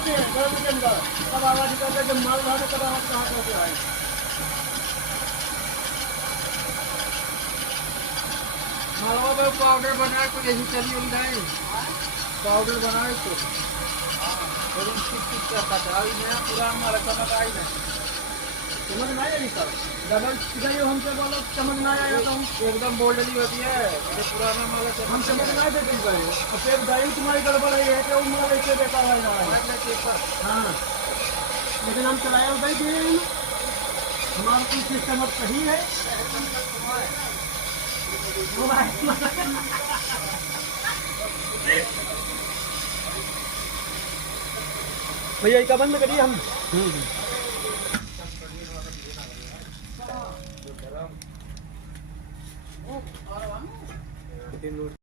होते हैं गर्म के अंदर, तब आवाज करते हैं, जब माल भागे तब आवाज कहाँ करते आए। मालवा में पाउडर बनाए तो यही चली उल जाए, पाउडर बनाए तो करता था। अभी नया पुराना माल समझ आई नहीं, समझ में आया नहीं सर, डबल सीधा जो हमसे बोलो समझ में आया तो हम एकदम बोल्डली होती है। ये पुराना माल है, हम समझ में आए थे तुम कहे और फिर गाड़ी तुम्हारी गड़बड़ है कि वो माल ऐसे बेकार है ना। हाँ लेकिन हम चलाया उधर दिए हैं, हमारा कुछ सिस्टम अब सही है। भैया इसका बंद करिए हम।